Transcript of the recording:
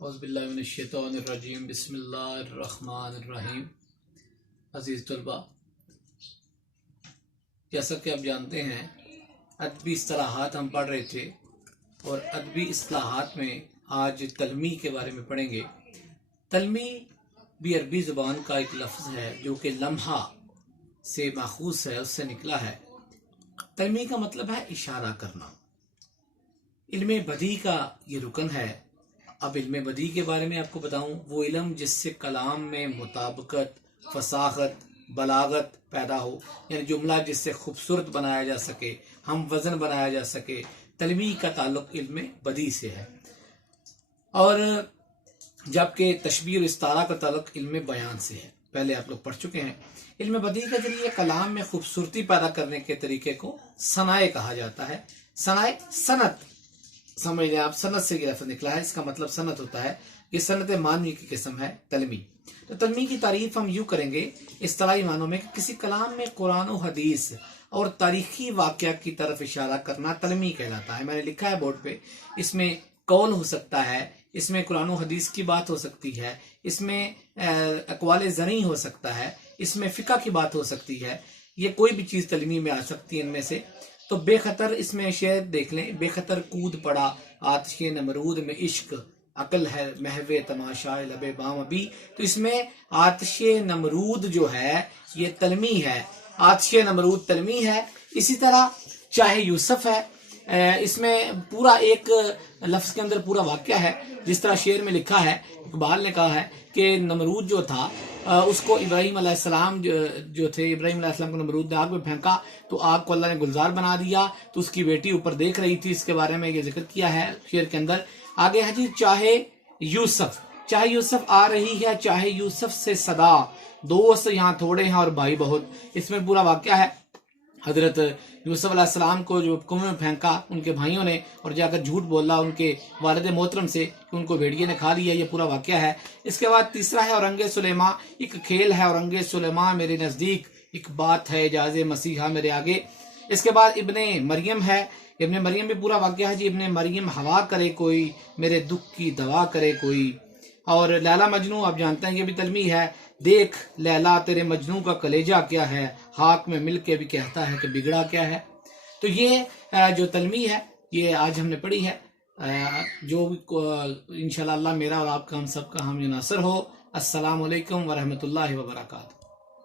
اعوذ باللہ من الشیطان الرجیم بسم اللہ الرحمن الرحیم۔ عزیز طلبہ، جیسا کہ آپ جانتے ہیں ادبی اصطلاحات ہم پڑھ رہے تھے اور ادبی اصطلاحات میں آج تلمیح کے بارے میں پڑھیں گے۔ تلمیح بھی عربی زبان کا ایک لفظ ہے جو کہ لمحہ سے ماخوذ ہے، اس سے نکلا ہے۔ تلمیح کا مطلب ہے اشارہ کرنا۔ علم بدیع کا یہ رکن ہے۔ اب علم بدیع کے بارے میں آپ کو بتاؤں، وہ علم جس سے کلام میں مطابقت، فصاحت، بلاغت پیدا ہو، یعنی جملہ جس سے خوبصورت بنایا جا سکے، ہم وزن بنایا جا سکے۔ تلمیح کا تعلق علم بدیع سے ہے، اور جبکہ تشبیہ اور استعارہ کا تعلق علم بیان سے ہے۔ پہلے آپ لوگ پڑھ چکے ہیں۔ علم بدیع کے ذریعے کلام میں خوبصورتی پیدا کرنے کے طریقے کو صنائع کہا جاتا ہے۔ صنائع صنعت سمجھ لیں آپ، صنعت سے یہ لفظ نکلا ہے، اس کا مطلب صنعت ہوتا ہے۔ یہ صنعت معنوی کی قسم ہے تلمیح۔ تو تلمیح کی تعریف ہم یوں کریں گے اصطلاحی معنوں میں کہ کسی کلام میں قرآن و حدیث اور تاریخی واقعہ کی طرف اشارہ کرنا تلمیح کہلاتا ہے۔ میں نے لکھا ہے بورڈ پہ، اس میں قول ہو سکتا ہے، اس میں قرآن و حدیث کی بات ہو سکتی ہے، اس میں اقوال زرعی ہو سکتا ہے، اس میں فقہ کی بات ہو سکتی ہے، یہ کوئی بھی چیز تلمیح میں آ سکتی ہے ان میں سے۔ تو بے خطر، اس میں شعر دیکھ لیں، بے خطر کود پڑا آتش نمرود میں عشق، عقل ہے محو تماشا لب بام ابھی۔ تو اس میں آتش نمرود جو ہے یہ تلمیح ہے، آتش نمرود تلمیح ہے۔ اسی طرح چاہے یوسف ہے، اس میں پورا ایک لفظ کے اندر پورا واقعہ ہے، جس طرح شعر میں لکھا ہے، اقبال نے کہا ہے کہ نمرود جو تھا اس کو ابراہیم علیہ السلام جو تھے، ابراہیم علیہ السلام کو نمرود نے آگ میں پھینکا تو آگ کو اللہ نے گلزار بنا دیا، تو اس کی بیٹی اوپر دیکھ رہی تھی۔ اس کے بارے میں یہ ذکر کیا ہے شعر کے اندر۔ آگے ہے جی، چاہے یوسف آ رہی ہے، چاہے یوسف سے صدا، دوست یہاں تھوڑے ہیں اور بھائی بہت۔ اس میں پورا واقعہ ہے، حضرت یوسف علیہ السلام کو جو کنویں میں پھینکا ان کے بھائیوں نے، اور جا کر جھوٹ بولا ان کے والد محترم سے کہ ان کو بھیڑیے نے کھا لیا، یہ پورا واقعہ ہے۔ اس کے بعد تیسرا ہے اورنگ سلیماں، ایک کھیل ہے اورنگ سلیماں میرے نزدیک، ایک بات ہے اعجاز مسیحا میرے آگے۔ اس کے بعد ابن مریم ہے، ابن مریم بھی پورا واقعہ ہے جی، ابن مریم ہوا کرے کوئی، میرے دکھ کی دوا کرے کوئی۔ اور لیلا مجنوں آپ جانتے ہیں، یہ بھی تلمیح ہے، دیکھ لیلا تیرے مجنوں کا کلیجہ کیا ہے، خاک میں مل کے بھی کہتا ہے کہ بگڑا کیا ہے۔ تو یہ جو تلمیح ہے یہ آج ہم نے پڑھی ہے، جو انشاءاللہ اللہ میرا اور آپ کا ہم سب کا حامی ناصر ہو۔ السلام علیکم ورحمۃ اللہ وبرکاتہ۔